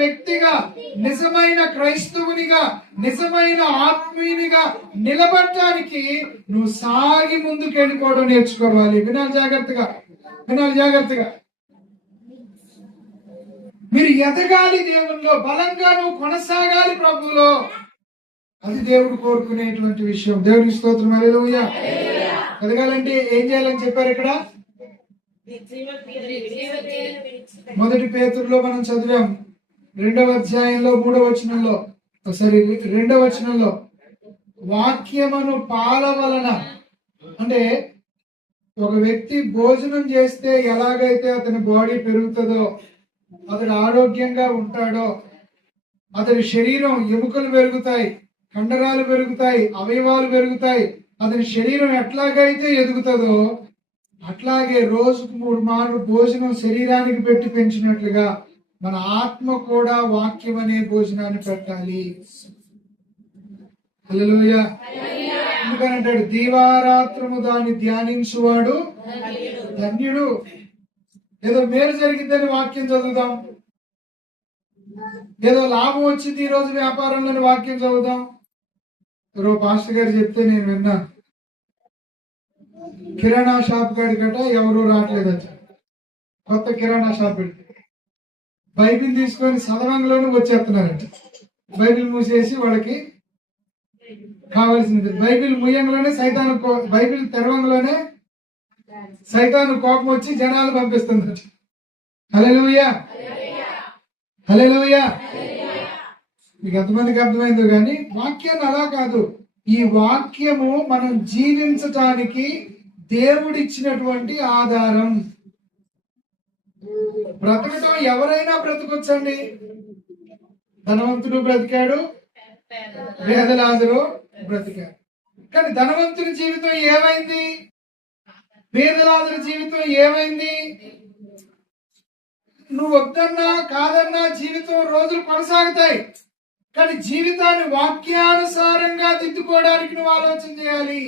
వ్యక్తిగా, నిజమైన క్రైస్తవునిగా, నిజమైన ఆత్మీయునిగా నిలబడటానికి నువ్వు సాగి ముందుకు వెళ్ళిపోవడం నేర్చుకోవాలి. వినాలి జాగ్రత్తగా, వినాలి జాగ్రత్తగా. మీరు ఎదగాలి దేవుల్లో, బలంగా నువ్వు కొనసాగాలి ప్రభువులో. అది దేవుడు కోరుకునేటువంటి విషయం. దేవుడికి స్తోత్రం. హల్లెలూయా. ఎదగాలంటే ఏం చేయాలని చెప్పారు ఇక్కడ? 1 పేతురులో మనం చదివాం 2వ అధ్యాయంలో 3వ వచనంలో, ఒకసారి 2వ వచనంలో, వాక్యమును పాల వలన, అంటే ఒక వ్యక్తి భోజనం చేస్తే ఎలాగైతే అతని బాడీ పెరుగుతుందో, అతడు ఆరోగ్యంగా ఉంటాడో, అతని శరీరం, ఎముకలు పెరుగుతాయి, కండరాలు పెరుగుతాయి, అవయవాలు పెరుగుతాయి, అతని శరీరం ఎట్లాగైతే ఎదుగుతుందో అట్లాగే రోజుకు 3 మార్లు భోజనం శరీరానికి పెట్టి పెంచినట్లుగా మన ఆత్మ కూడా వాక్యం అనే భోజనాన్ని పెట్టాలి. హల్లెలూయా. ఎందుకనంటాడు, దీవారాత్రము దాన్ని ధ్యానించువాడు ధన్యుడు. ఏదో మేలు జరిగిందని వాక్యం చదువుదాం, ఏదో లాభం వచ్చింది ఈ రోజు వ్యాపారంలోని వాక్యం చదువుదాం. ఎవరో పాస్టర్ గారు చెప్తే నేను విన్నా, కిరాణా షాప్ కాడికట ఎవరు రావట్లేదట, కొత్త కిరాణా షాప్ పెట్టి బైబిల్ తీసుకొని చదవంలోనే వచ్చేస్తున్నారట. బైబిల్ మూసేసి వాళ్ళకి కావాల్సింది, బైబిల్ ముయ్యంలోనే సైతాను, బైబిల్ తెరవంలోనే సైతాను కోపం వచ్చి జనాలు పంపిస్తుందట. హల్లెలూయా, హల్లెలూయా. మీకు ఎంతమందికి అర్థమైందో కానీ వాక్యాన్ని అలా కాదు. ఈ వాక్యము మనం జీవించటానికి దేవుడిచ్చినటువంటి ఆధారం. బ్రతకటం ఎవరైనా బ్రతకొచ్చండి. ధనవంతుడు బ్రతికాడు, పేదలాజరు బ్రతికాడు. కానీ ధనవంతుని జీవితం ఏమైంది? పేదలాజరు జీవితం ఏమైంది? నువ్వు వద్దన్నా కాదన్నా జీవితం రోజులు కొనసాగుతాయి, కానీ జీవితాన్ని వాక్యానుసారంగా దిద్దుకోవడానికి నువ్వు ఆలోచన చేయాలి.